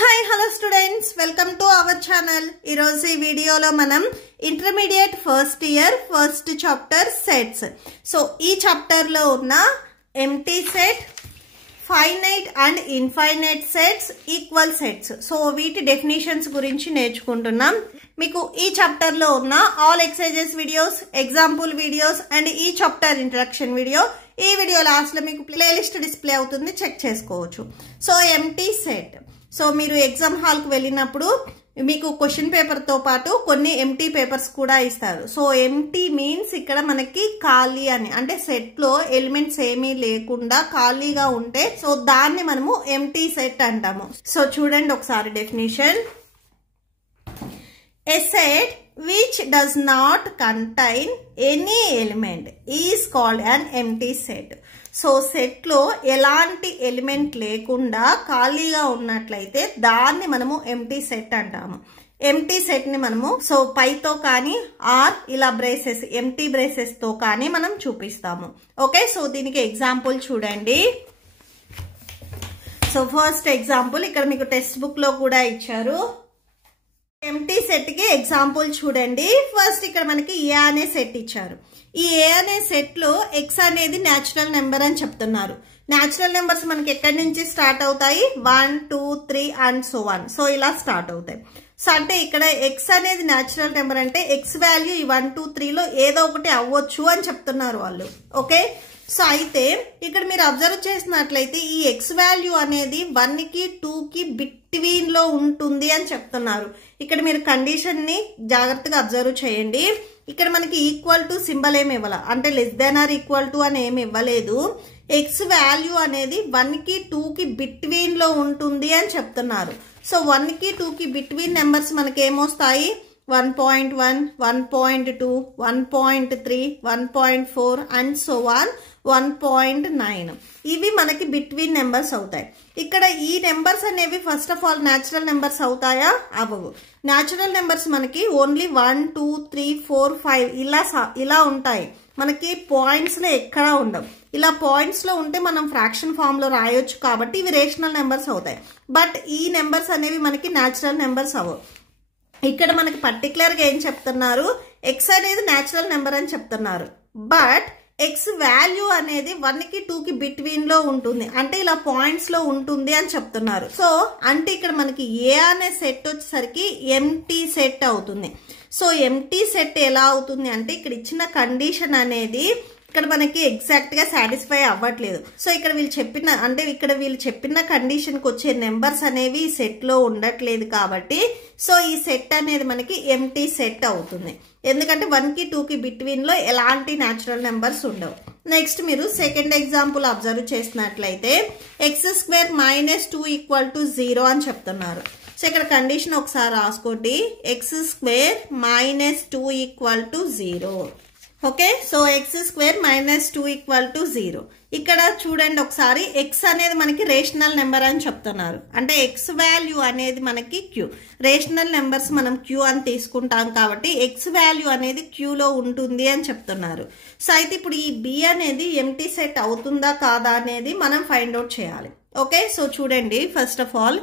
Hi hello students, welcome to our channel. ఈరోజు ఈ వీడియోలో మనం intermediate first year first chapter sets. So ఈ చాప్టర్లో ఉన్న empty set, finite and infinite sets, equal sets, so వీటి డెఫినేషన్స్ గురించి నేర్చుకుంటున్నాం. మీకు ఈ చాప్టర్లో ఉన్న all exercises videos, example videos and ఈ చాప్టర్ ఇంట్రడక్షన్ వీడియో ఈ వీడియో లాస్ట్లో మీకు ప్లేలిస్ట్ డిస్ప్లే అవుతుంది, చెక్ చేసుకోవచ్చు. సో ఎంటీ సెట్, సో మీరు ఎగ్జామ్ హాల్కి వెళ్ళినప్పుడు మీకు క్వశ్చన్ పేపర్తో పాటు కొన్ని ఎంటీ పేపర్స్ కూడా ఇస్తారు. సో ఎంటీ మీన్స్ ఇక్కడ మనకి ఖాళీ అని, అంటే సెట్లో ఎలిమెంట్స్ ఏమీ లేకుండా ఖాళీగా ఉంటే సో దాన్ని మనము ఎంటీ సెట్ అంటాము. సో చూడండి ఒకసారి definition. A set which does not contain any element is called an empty set. So set లో ఎలాంటి ఎలిమెంట్ లేకుండా ఖాళీగా ఉన్నట్లయితే దాన్ని మనము ఎంటీ సెట్ అంటాము. ఎంటీ సెట్ ని మనము సో పైతో కానీ ఆర్ ఇలా బ్రేసెస్, ఎంటీ బ్రేసెస్ తో కానీ మనం చూపిస్తాము. ఓకే, సో దీనికి ఎగ్జాంపుల్ చూడండి. సో ఫస్ట్ ఎగ్జాంపుల్ ఇక్కడ మీకు టెక్స్ట్ బుక్ లో కూడా ఇచ్చారు. ఎంటీ సెట్ కి ఎగ్జాంపుల్ చూడండి. ఫస్ట్ ఇక్కడ మనకి ఏ అనే సెట్ ఇచ్చారు. ఈ ఏ అనే సెట్ లో ఎక్స్ అనేది న్యాచురల్ నెంబర్ అని చెప్తున్నారు. న్యాచురల్ నెంబర్స్ మనకి ఎక్కడి నుంచి స్టార్ట్ అవుతాయి? 1, 2, 3 అండ్ సో 1. సో ఇలా స్టార్ట్ అవుతాయి. సో అంటే ఇక్కడ ఎక్స్ అనేది న్యాచురల్ నెంబర్ అంటే ఎక్స్ వాల్యూ ఈ 1, 2, 3లో ఏదో ఒకటి అవ్వచ్చు అని చెప్తున్నారు వాళ్ళు. ఓకే, సో అయితే ఇక్కడ మీరు అబ్జర్వ్ చేసినట్లయితే ఈ ఎక్స్ వాల్యూ అనేది 1కి 2కి బిట్వీన్ లో ఉంటుంది అని చెప్తున్నారు. ఇక్కడ మీరు కండిషన్ ని జాగ్రత్తగా అబ్జర్వ్ చేయండి. ఇక్కడ మనకి ఈక్వల్ టు సింబల్ ఏమి ఇవ్వాల, అంటే less than or equal to అని ఏమి ఇవ్వలేదు. ఎక్స్ వాల్యూ అనేది 1కి 2కి బిట్వీన్ లో ఉంటుంది అని చెప్తున్నారు. సో 1కి 2కి బిట్వీన్ నెంబర్స్ మనకి ఏమొస్తాయి? 1.1, 1.2, 1.3, 1.4 అండ్ సో 1.9 ఇవి మనకి బిట్వీన్ నెంబర్స్ అవుతాయి. ఇక్కడ ఈ నెంబర్స్ అనేవి first of all natural numbers అవుతాయా? అవ్వవు. న్యాచురల్ నెంబర్స్ మనకి ఓన్లీ 1, 2, 3, 4, 5 ఇలా ఉంటాయి. మనకి పాయింట్స్ లో ఎక్కడా ఉండవు. ఇలా పాయింట్స్ లో ఉంటే మనం ఫ్రాక్షన్ ఫామ్ లో రాయొచ్చు కాబట్టి ఇవి రేషనల్ నెంబర్స్ అవుతాయి. బట్ ఈ నెంబర్స్ అనేవి మనకి న్యాచురల్ నెంబర్స్ అవ్వవు. ఇక్కడ మనకి పర్టికులర్ గా ఏం చెప్తున్నారు? ఎక్స్ అనేది న్యాచురల్ నెంబర్ అని చెప్తున్నారు. బట్ ఎక్స్ వాల్యూ అనేది 1కి 2కి బిట్వీన్ లో ఉంటుంది, అంటే ఇలా పాయింట్స్ లో ఉంటుంది అని చెప్తున్నారు. సో అంటే ఇక్కడ మనకి ఏ అనే సెట్ వచ్చేసరికి ఎంటీ సెట్ అవుతుంది. సో ఎంటీ సెట్ ఎలా అవుతుంది అంటే ఇక్కడ ఇచ్చిన కండిషన్ అనేది ఇక్కడ మనకి ఎగ్జాక్ట్ గా సాటిస్ఫై అవ్వట్లేదు. సో ఇక్కడ వీళ్ళు చెప్పిన కండిషన్ కి వచ్చే నెంబర్స్ అనేవి ఈ సెట్ లో ఉండట్లేదు కాబట్టి సో ఈ సెట్ అనేది మనకి ఎంటీ సెట్ అవుతుంది. ఎందుకంటే 1కి 2కి బిట్వీన్ లో ఎలాంటి న్యాచురల్ నెంబర్స్ ఉండవు. నెక్స్ట్ మీరు సెకండ్ ఎగ్జాంపుల్ అబ్జర్వ్ చేసినట్లయితే x² - 2 = 0 అని చెప్తున్నారు. సో ఇక్కడ కండిషన్ ఒకసారి రాసుకోండి. x² - 2 = 0. Okay, so x² - 2 = 0. ఇక్కడ చూడండి ఒకసారి, ఎక్స్ అనేది మనకి రేషనల్ నెంబర్ అని చెప్తున్నారు. అంటే ఎక్స్ వాల్యూ అనేది మనకి క్యూ, రేషనల్ నెంబర్స్ మనం క్యూ అని తీసుకుంటాం కాబట్టి ఎక్స్ వాల్యూ అనేది క్యూలో ఉంటుంది అని చెప్తున్నారు. సో అయితే ఇప్పుడు ఈ బి అనేది ఎంటీ సెట్ అవుతుందా కాదా అనేది మనం ఫైండ్ అవుట్ చేయాలి. ఓకే, సో చూడండి ఫస్ట్ ఆఫ్ ఆల్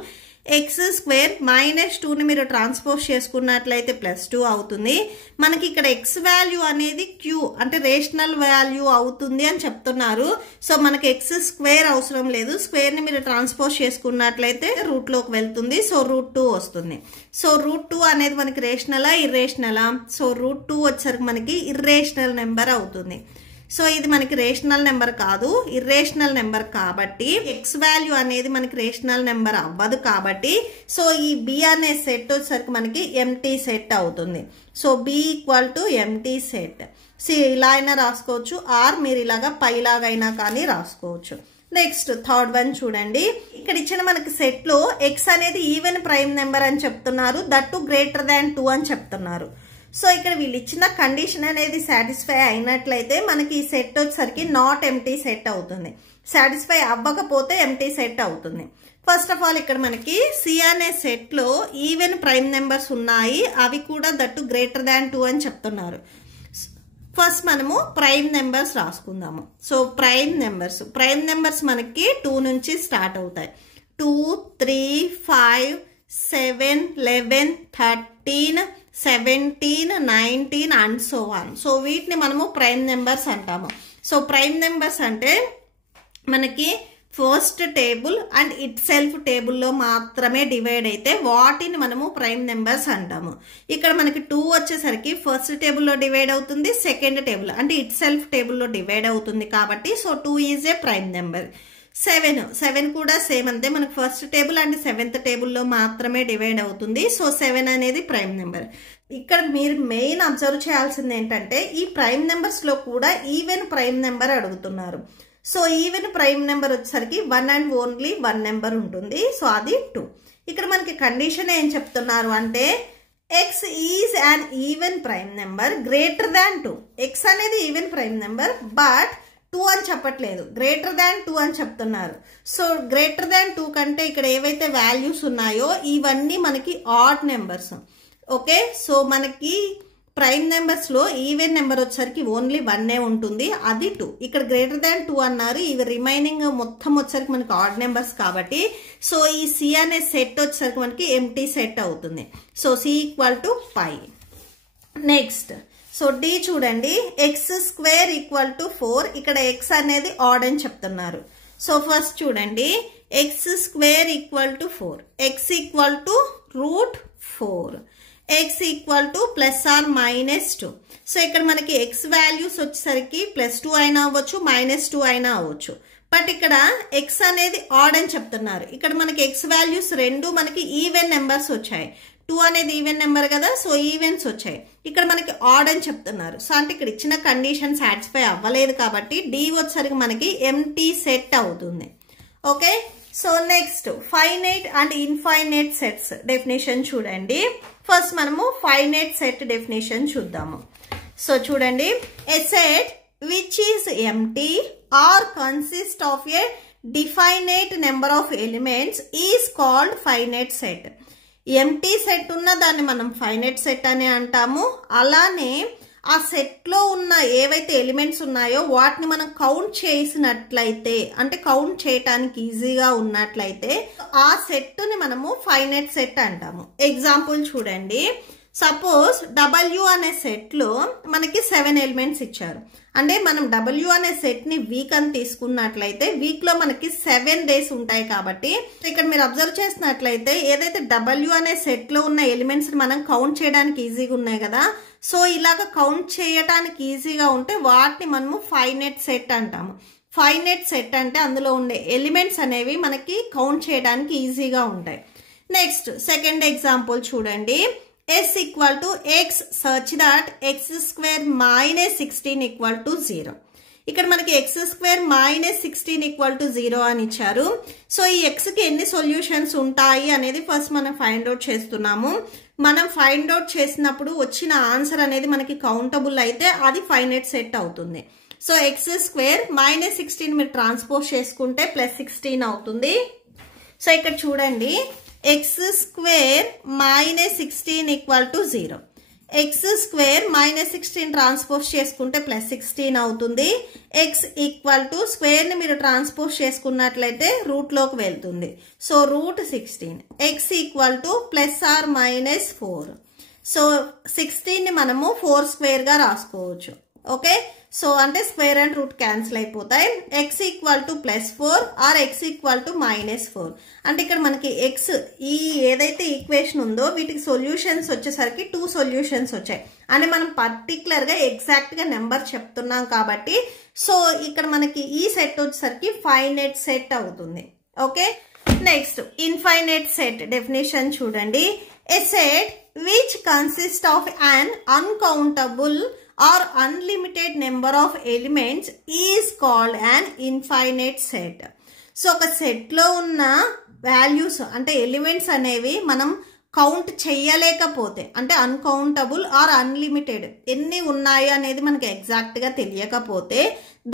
x² - 2ని మీరు ట్రాన్స్పోజ్ చేసుకున్నట్లయితే +2 అవుతుంది. మనకి ఇక్కడ ఎక్స్ వాల్యూ అనేది క్యూ అంటే రేషనల్ వాల్యూ అవుతుంది అని చెప్తున్నారు. సో మనకి x² అవసరం లేదు, స్క్వేర్ ని మీరు ట్రాన్స్పోజ్ చేసుకున్నట్లయితే రూట్ లోకి వెళ్తుంది. సో √2 వస్తుంది. సో √2 అనేది మనకి రేషనలా ఇర్రేషనలా? సో √2 వచ్చేసరికి మనకి ఇర్రేషనల్ నెంబర్ అవుతుంది. సో ఇది మనకి రేషనల్ నెంబర్ కాదు, ఇర్రేషనల్ నెంబర్ కాబట్టి ఎక్స్ వాల్యూ అనేది మనకి రేషనల్ నెంబర్ అవ్వదు కాబట్టి సో ఈ బి అనే సెట్ వచ్చేసరికి మనకి ఎంటీ సెట్ అవుతుంది. So B = empty set. So ఇలా అయినా రాసుకోవచ్చు, ఆర్ మీరు ఇలాగా పైలాగైనా కానీ రాసుకోవచ్చు. నెక్స్ట్ థర్డ్ వన్ చూడండి. ఇక్కడ ఇచ్చిన మనకి సెట్ లో ఎక్స్ అనేది ఈవెన్ ప్రైమ్ నెంబర్ అని చెప్తున్నారు, దట్ > 2 అని చెప్తున్నారు. సో ఇక్కడ వీళ్ళు ఇచ్చిన కండిషన్ అనేది సాటిస్ఫై అయినట్లయితే మనకి ఈ సెట్ వచ్చేసరికి నాట్ ఎంటీ సెట్ అవుతుంది. సాటిస్ఫై అవ్వకపోతే ఎంటీ సెట్ అవుతుంది. ఫస్ట్ ఆఫ్ ఆల్ ఇక్కడ మనకి సి అనే సెట్ లో ఈవెన్ ప్రైమ్ నెంబర్స్ ఉన్నాయి, అవి కూడా దట్ > 2 అని చెప్తున్నారు. ఫస్ట్ మనము ప్రైమ్ నెంబర్స్ రాసుకుందాము. సో ప్రైమ్ నెంబర్స్ మనకి 2 నుంచి స్టార్ట్ అవుతాయి. 2, 3, 5, 7, 11, 13, 17, 19 అండ్ సో ఆన్. సో వీటిని మనము ప్రైమ్ నెంబర్స్ అంటాము. సో ప్రైమ్ నెంబర్స్ అంటే మనకి first table and it self టేబుల్లో మాత్రమే డివైడ్ అయితే వాటిని మనము ప్రైమ్ నెంబర్స్ అంటాము. ఇక్కడ మనకి 2 వచ్చేసరికి ఫస్ట్ టేబుల్లో డివైడ్ అవుతుంది, సెకండ్ టేబుల్ అంటే ఇట్ సెల్ఫ్ టేబుల్లో డివైడ్ అవుతుంది కాబట్టి so 2 is a prime number. 7 కూడా సేమ్ అంతే, మనకు ఫస్ట్ టేబుల్ అండ్ సెవెంత్ టేబుల్లో మాత్రమే డివైడ్ అవుతుంది. సో 7 అనేది ప్రైమ్ నెంబర్. ఇక్కడ మీరు మెయిన్ అబ్జర్వ్ చేయాల్సింది ఏంటంటే ఈ ప్రైమ్ నెంబర్స్లో కూడా ఈవెన్ ప్రైమ్ నెంబర్ అడుగుతున్నారు. సో ఈవెన్ ప్రైమ్ నెంబర్ వచ్చేసరికి 1 అండ్ ఓన్లీ 1 నెంబర్ ఉంటుంది. సో అది 2. ఇక్కడ మనకి కండిషన్ ఏం చెప్తున్నారు అంటే x is an even prime number greater than 2. x అనేది ఈవెన్ ప్రైమ్ నెంబర్ బట్ 2 అని చెప్పట్లేదు, గ్రేటర్ దాన్ 2 అని చెప్తున్నారు. సో గ్రేటర్ దాన్ 2 కంటే ఇక్కడ ఏవైతే వాల్యూస్ ఉన్నాయో ఇవన్నీ మనకి ఆడ్ నెంబర్స్. ఓకే, సో మనకి ప్రైమ్ నెంబర్స్ లో ఈవెన్ నెంబర్ వచ్చేసరికి ఓన్లీ 1 ఉంటుంది, అది 2. ఇక్కడ గ్రేటర్ దాన్ 2 అన్నారు, ఇవి రిమైనింగ్ మొత్తం వచ్చేసరికి మనకి ఆడ్ నెంబర్స్ కాబట్టి సో ఈ సి అనే సెట్ వచ్చేసరికి మనకి ఎంటీ సెట్ అవుతుంది. So C equal to 5. Next so D చూడండి, ఎక్స్ స్క్వేర్ ఈక్వల్ టు 4. ఇక్కడ ఎక్స్ అనేది ఆడ్ అని చెప్తున్నారు. సో ఫస్ట్ చూడండి, X square equal to 4, X equal to √4, x equal to plus or -2. So ఇక్కడ మనకి x వాల్యూస్ వచ్చేసరికి +2 అయినా అవ్వచ్చు, -2 అయినా అవ్వచ్చు. బట్ ఇక్కడ x అనేది ఆడ్ అని చెప్తున్నారు. ఇక్కడ మనకి x వాల్యూస్ రెండు మనకి ఈవెన్ నెంబర్స్ వచ్చాయి. 2 అనేది ఈవెన్ నెంబర్ కదా, సో ఈవెన్స్ వచ్చాయి. ఇక్కడ మనకి ఆడ్ అని చెప్తున్నారు. సో అంటే ఇక్కడ ఇచ్చిన కండిషన్ సాటిస్ఫై అవ్వలేదు కాబట్టి డి వచ్చేసరికి మనకి ఎంటీ సెట్ అవుతుంది. Okay, so next finite and infinite sets definition చూడండి. ఫస్ట్ మనము ఫైనైట్ సెట్ డెఫినేషన్ చూద్దాము. సో చూడండి, a set which is empty or consist of a definite number of elements is called finite set. Empty set ఉన్న దాన్ని మనం finite set అని అంటాము. అలానే ఆ సెట్ లో ఉన్న ఏవైతే ఎలిమెంట్స్ ఉన్నాయో వాటిని మనం కౌంట్ చేసినట్లయితే అంటే కౌంట్ చేయటానికి ఈజీగా ఉన్నట్లయితే ఆ సెట్ ని మనము ఫైనైట్ సెట్ అంటాము. ఎగ్జాంపుల్ చూడండి, సపోజ్ W అనే సెట్ లో మనకి 7 ఎలిమెంట్స్ ఇచ్చారు. అంటే మనం W అనే సెట్ ని వీక్ అని తీసుకున్నట్లయితే వీక్ లో మనకి 7 డేస్ ఉంటాయి కాబట్టి ఇక్కడ మీరు అబ్జర్వ్ చేసినట్లయితే ఏదైతే W అనే సెట్ లో ఉన్న ఎలిమెంట్స్ మనం కౌంట్ చేయడానికి ఈజీగా ఉన్నాయి కదా, సో ఇలాగ కౌంట్ చేయడానికి ఈజీగా ఉంటే వాటిని మనము ఫైనైట్ సెట్ అంటాము. ఫైనైట్ సెట్ అంటే అందులో ఉండే ఎలిమెంట్స్ అనేవి మనకి కౌంట్ చేయడానికి ఈజీగా ఉంటాయి. నెక్స్ట్ సెకండ్ ఎగ్జాంపుల్ చూడండి, s equal to x such that x square minus 16 equal to 0. ఇక్కడ మనకి x square minus 16 equal to 0 అని ఇచ్చారు. సో ఈ x కి ఎన్ని సొల్యూషన్స్ ఉంటాయి అనేది ఫస్ట్ మనం ఫైండ్ అవుట్ చేస్తున్నాము. మనం ఫైండ్ అవుట్ చేసినప్పుడు వచ్చిన ఆన్సర్ అనేది మనకి కౌంటబుల్ అయితే అది ఫైనైట్ సెట్ అవుతుంది. సో x square minus 16 మీరు ట్రాన్స్పోజ్ చేసుకుంటే +16 అవుతుంది. సో ఇక్కడ చూడండి, x square minus 16 equal to 0. x square minus 16 transpose చేసుకుంటే +16 అవుతుంది. x ఈక్వల్ టు స్క్వేర్ ని మీరు ట్రాన్స్పోజ్ చేసుకున్నట్లయితే రూట్ లోకి వెళ్తుంది. So √16. x equal to +or-4. సో 16 ని మనము 4 స్క్వేర్ గా రాసుకోవచ్చు. ఓకే, సో అంటే స్క్వేర్ అండ్ రూట్ క్యాన్సిల్ అయిపోతాయి. x equal to +4 or x equal to -4. అంటే ఇక్కడ మనకి x ఈ ఏదైతే ఈక్వేషన్ ఉందో వీటికి సొల్యూషన్స్ వచ్చేసరికి 2 సొల్యూషన్స్ వచ్చాయి. అంటే మనం పర్టికులర్ గా ఎగ్జాక్ట్ గా నెంబర్ చెప్తున్నాం కాబట్టి సో ఇక్కడ మనకి ఈ సెట్ వచ్చేసరికి ఫైనైట్ సెట్ అవుతుంది. Okay, next infinite set definition చూడండి, a set which consist of an uncountable or unlimited number of elements is called an infinite set. So ఒక సెట్ లో ఉన్న వాల్యూస్ అంటే ఎలిమెంట్స్ అనేవి మనం కౌంట్ చేయలేకపోతే అంటే అన్కౌంటబుల్ ఆర్ అన్లిమిటెడ్ ఎన్ని ఉన్నాయి అనేది మనకి ఎగ్జాక్ట్ గా తెలియకపోతే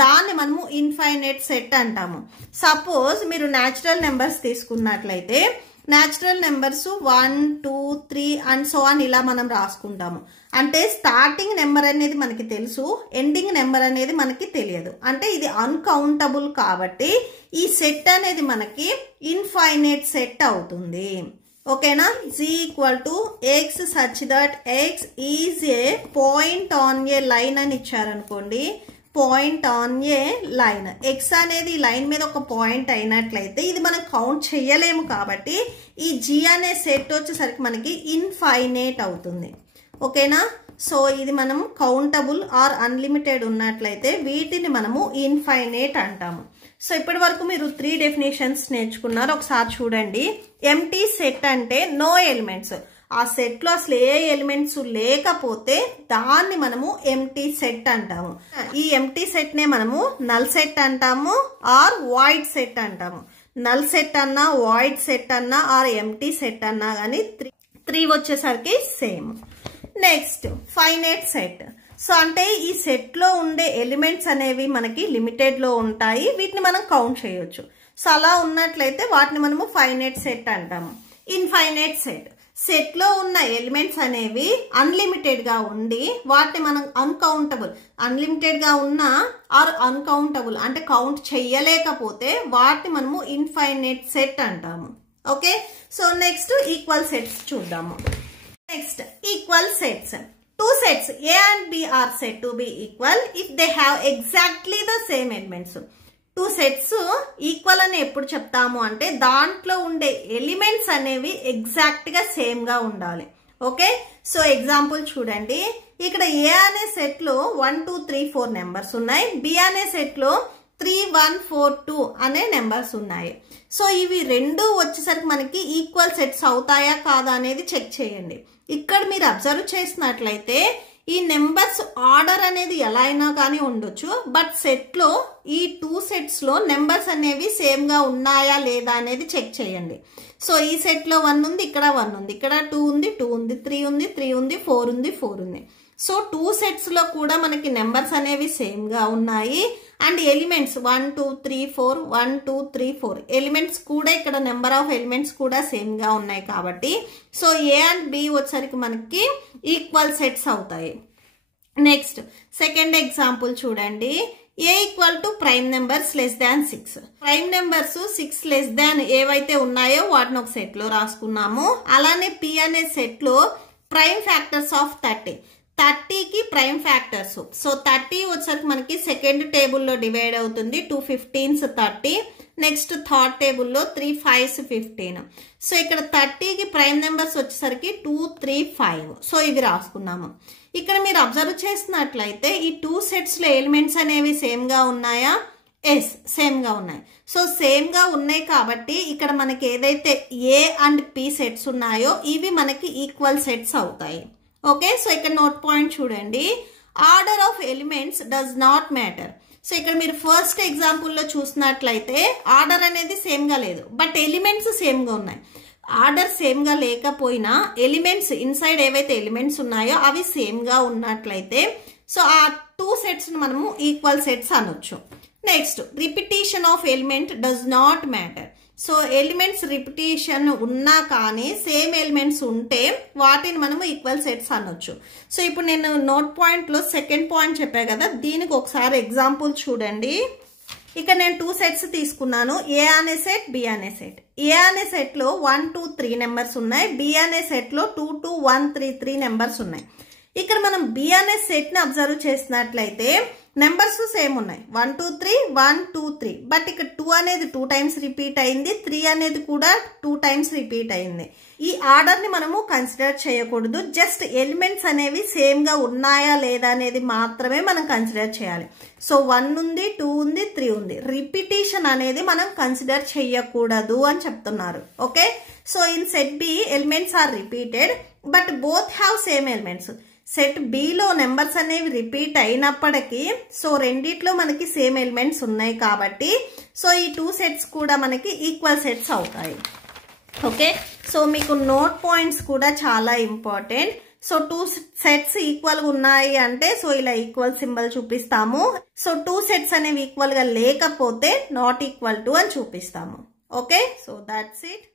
దాన్ని మనము ఇన్ఫైనైట్ సెట్ అంటాము. సపోజ్ మీరు న్యాచురల్ నెంబర్స్ తీసుకున్నట్లయితే natural numbers 1 2 3 and so on ఇలా మనం రాసుకుంటాము. అంటే స్టార్టింగ్ నెంబర్ అనేది మనకి తెలుసు, ఎండింగ్ నెంబర్ అనేది మనకి తెలియదు. అంటే ఇది అన్కౌంటబుల్ కాబట్టి ఈ సెట్ అనేది మనకి ఇన్ఫైనైట్ సెట్ అవుతుంది. ఓకేనా? z = x such that x is a point on a line అని ఇచ్చారనుకోండి, point on a line. X అనేది లైన్ మీద ఒక పాయింట్ అయినట్లయితే ఇది మనం కౌంట్ చేయలేము కాబట్టి ఈ జీ అనే సెట్ వచ్చేసరికి మనకి ఇన్ఫైనైట్ అవుతుంది. ఓకేనా? సో ఇది మనం కౌంటబుల్ ఆర్ అన్లిమిటెడ్ ఉన్నట్లయితే వీటిని మనము ఇన్ఫైనైట్ అంటాము. సో ఇప్పటి వరకు మీరు 3 డెఫినేషన్స్ నేర్చుకున్నారు. ఒకసారి చూడండి. ఎంటీ సెట్ అంటే నో ఎలిమెంట్స్, ఆ సెట్ లో అసలు ఏ ఎలిమెంట్స్ లేకపోతే దాన్ని మనము ఎంటీ సెట్ అంటాము. ఈ ఎంటీ సెట్ నే మనము నల్ సెట్ అంటాము ఆర్ వాయిడ్ సెట్ అంటాము. నల్ సెట్ అన్నా, వాయిడ్ సెట్ అన్నా ఆర్ ఎంటీ సెట్ అన్నా కానీ 3 వచ్చేసరికి same. Next finite set. So అంటే ఈ సెట్ లో ఉండే ఎలిమెంట్స్ అనేవి మనకి లిమిటెడ్ లో ఉంటాయి, వీటిని మనం కౌంట్ చేయొచ్చు. సో అలా ఉన్నట్లయితే వాటిని మనము ఫైనైట్ సెట్ అంటాము. ఇన్ఫైనైట్ సెట్, సెట్ లో ఉన్న ఎలిమెంట్స్ అనేవి అన్లిమిటెడ్ గా ఉండి వాటిని మనం అన్కౌంటబుల్, అన్లిమిటెడ్ గా ఉన్న ఆర్ అన్కౌంటబుల్ అంటే కౌంట్ చెయ్యలేకపోతే వాటిని మనము ఇన్ఫైనైట్ సెట్ అంటాము. Okay? So next equal sets చూద్దాము. Next equal sets. Two sets A and B are said to be equal if they have exactly the same elements. Two sets equal అని ఎప్పుడు చెప్తాము అంటే దాంట్లో ఉండే ఎలిమెంట్స్ అనేవి exact గా సేమ్ గా ఉండాలి. ఓకే? సో ఎగ్జాంపుల్ చూడండి. ఇక్కడ ఏ అనే సెట్ లో 1 2 3 4 నెంబర్స్ ఉన్నాయి, బి అనే సెట్ లో 3 1 4 2 అనే నెంబర్స్ ఉన్నాయి. సో ఇవి రెండు వచ్చేసరికి మనకి ఈక్వల్ సెట్స్ అవుతాయా కాదా అనేది చెక్ చేయండి. ఇక్కడ మీరు అబ్జర్వ్ చేసినట్లయితే ఈ నెంబర్స్ ఆర్డర్ అనేది ఎలా అయినా కానీ ఉండొచ్చు, బట్ సెట్ లో ఈ 2 సెట్స్ లో నెంబర్స్ అనేవి సేమ్ గా ఉన్నాయా లేదా అనేది చెక్ చేయండి. సో ఈ సెట్ లో 1 ఉంది, ఇక్కడ 1 ఉంది, ఇక్కడ 2 ఉంది, 2 ఉంది, 3 ఉంది, 3 ఉంది, 4 ఉంది, 4 ఉంది. సో 2 సెట్స్ లో కూడా మనకి నెంబర్స్ అనేవి సేమ్ గా ఉన్నాయి అండ్ ఎలిమెంట్స్ 1 2 3 4 1 2 3 4 ఎలిమెంట్స్ కూడా ఇక్కడ నెంబర్ ఆఫ్ ఎలిమెంట్స్ కూడా సేమ్ గా ఉన్నాయి కాబట్టి సో ఏ అండ్ బి వచ్చరికి మనకి ఈక్వల్ సెట్స్ అవుతాయి. నెక్స్ట్ సెకండ్ ఎగ్జాంపుల్ చూడండి. A equal to prime numbers less than 6. Prime numbers 6 less than ఏవైతే ఉన్నాయో వాటిని ఒక సెట్ లో రాసుకున్నాము. అలానే పి అనే సెట్ లో ప్రైమ్ ఫ్యాక్టర్స్ ఆఫ్ 30కి ప్రైమ్ ఫ్యాక్టర్స్. సో 30 వచ్చేసరికి మనకి సెకండ్ టేబుల్లో డివైడ్ అవుతుంది. 2 15s 30. నెక్స్ట్ థర్డ్ టేబుల్లో 3 5s 15. సో ఇక్కడ 30కి ప్రైమ్ నెంబర్స్ వచ్చేసరికి 2 3 5. సో ఇవి రాసుకున్నాము. ఇక్కడ మీరు అబ్జర్వ్ చేసినట్లయితే ఈ 2 సెట్స్ లో ఎలిమెంట్స్ అనేవి సేమ్ గా ఉన్నాయా? ఎస్, సేమ్ గా ఉన్నాయి. సో సేమ్ గా ఉన్నాయి కాబట్టి ఇక్కడ మనకి ఏదైతే ఏ అండ్ పి సెట్స్ ఉన్నాయో ఇవి మనకి ఈక్వల్ సెట్స్ అవుతాయి. ఓకే, సో ఇక్కడ నోట్ పాయింట్ చూడండి. Order of elements does not matter. So ఇక్కడ మీరు ఫస్ట్ ఎగ్జాంపుల్లో చూసినట్లయితే ఆర్డర్ అనేది సేమ్ గా లేదు, బట్ ఎలిమెంట్స్ సేమ్ గా ఉన్నాయి. ఆర్డర్ సేమ్ గా లేకపోయినా ఎలిమెంట్స్ ఇన్సైడ్ ఏవైతే ఎలిమెంట్స్ ఉన్నాయో అవి సేమ్ గా ఉన్నట్లయితే సో ఆ 2 సెట్స్ మనము ఈక్వల్ సెట్స్ అనొచ్చు. Next repetition of element does not matter. So elements repetition ఉన్నా కానీ సేమ్ ఎలిమెంట్స్ ఉంటే వాటిని మనము ఈక్వల్ సెట్స్ అనొచ్చు. సో ఇప్పుడు నేను నోట్ పాయింట్ లో సెకండ్ పాయింట్ చెప్పా కదా, దీనికి ఒకసారి ఎగ్జాంపుల్ చూడండి. ఇక్కడ నేను 2 సెట్స్ తీసుకున్నాను, ఏ అనే సెట్, బి అనే సెట్. ఏ అనే సెట్ లో 1 2 3 నెంబర్స్ ఉన్నాయి, బి అనే సెట్ లో 2 2 1 3 3 నెంబర్స్ ఉన్నాయి. ఇక్కడ మనం బి అనే సెట్ ని అబ్జర్వ్ చేసినట్లయితే నెంబర్స్ సేమ్ ఉన్నాయి, 1 2 3 1 2 3. బట్ ఇక్కడ 2 అనేది 2 టైమ్స్ రిపీట్ అయింది, 3 అనేది కూడా 2 టైమ్స్ రిపీట్ అయింది. ఈ ఆర్డర్ ని మనము కన్సిడర్ చేయకూడదు, జస్ట్ ఎలిమెంట్స్ అనేవి సేమ్ గా ఉన్నాయా లేదా అనేది మాత్రమే మనం కన్సిడర్ చేయాలి. సో 1 ఉంది, 2 ఉంది, 3 ఉంది. రిపిటేషన్ అనేది మనం కన్సిడర్ చేయకూడదు అని చెప్తున్నారు. Okay, so in set B elements are repeated but both have same elements. Set B లో నెంబర్స్ అనేవి రిపీట్ అయినప్పటికీ సో రెండిట్లో మనకి సేమ్ ఎలిమెంట్స్ ఉన్నాయి కాబట్టి సో ఈ 2 సెట్స్ కూడా మనకి ఈక్వల్ సెట్స్ అవుతాయి. ఓకే, సో మీకు నోట్ పాయింట్స్ కూడా చాలా ఇంపార్టెంట్. సో 2 సెట్స్ ఈక్వల్ గా ఉన్నాయి అంటే సో ఇలా ఈక్వల్ సింబల్ చూపిస్తాము. సో 2 సెట్స్ అనేవి ఈక్వల్ గా లేకపోతే నాట్ ఈక్వల్ టు అని చూపిస్తాము. Okay, so that's it.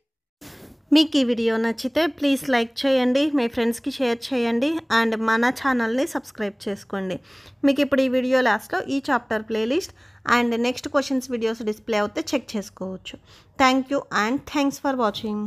మీకు ఈ వీడియో నచ్చితే ప్లీజ్ లైక్ చేయండి, మీ ఫ్రెండ్స్కి షేర్ చేయండి అండ్ మన ఛానల్ని సబ్స్క్రైబ్ చేసుకోండి. మీకు ఇప్పుడు ఈ వీడియో లాస్ట్లో ఈ chapter playlist and next questions videos display అవుతే చెక్ చేసుకోవచ్చు. Thank you and thanks for watching.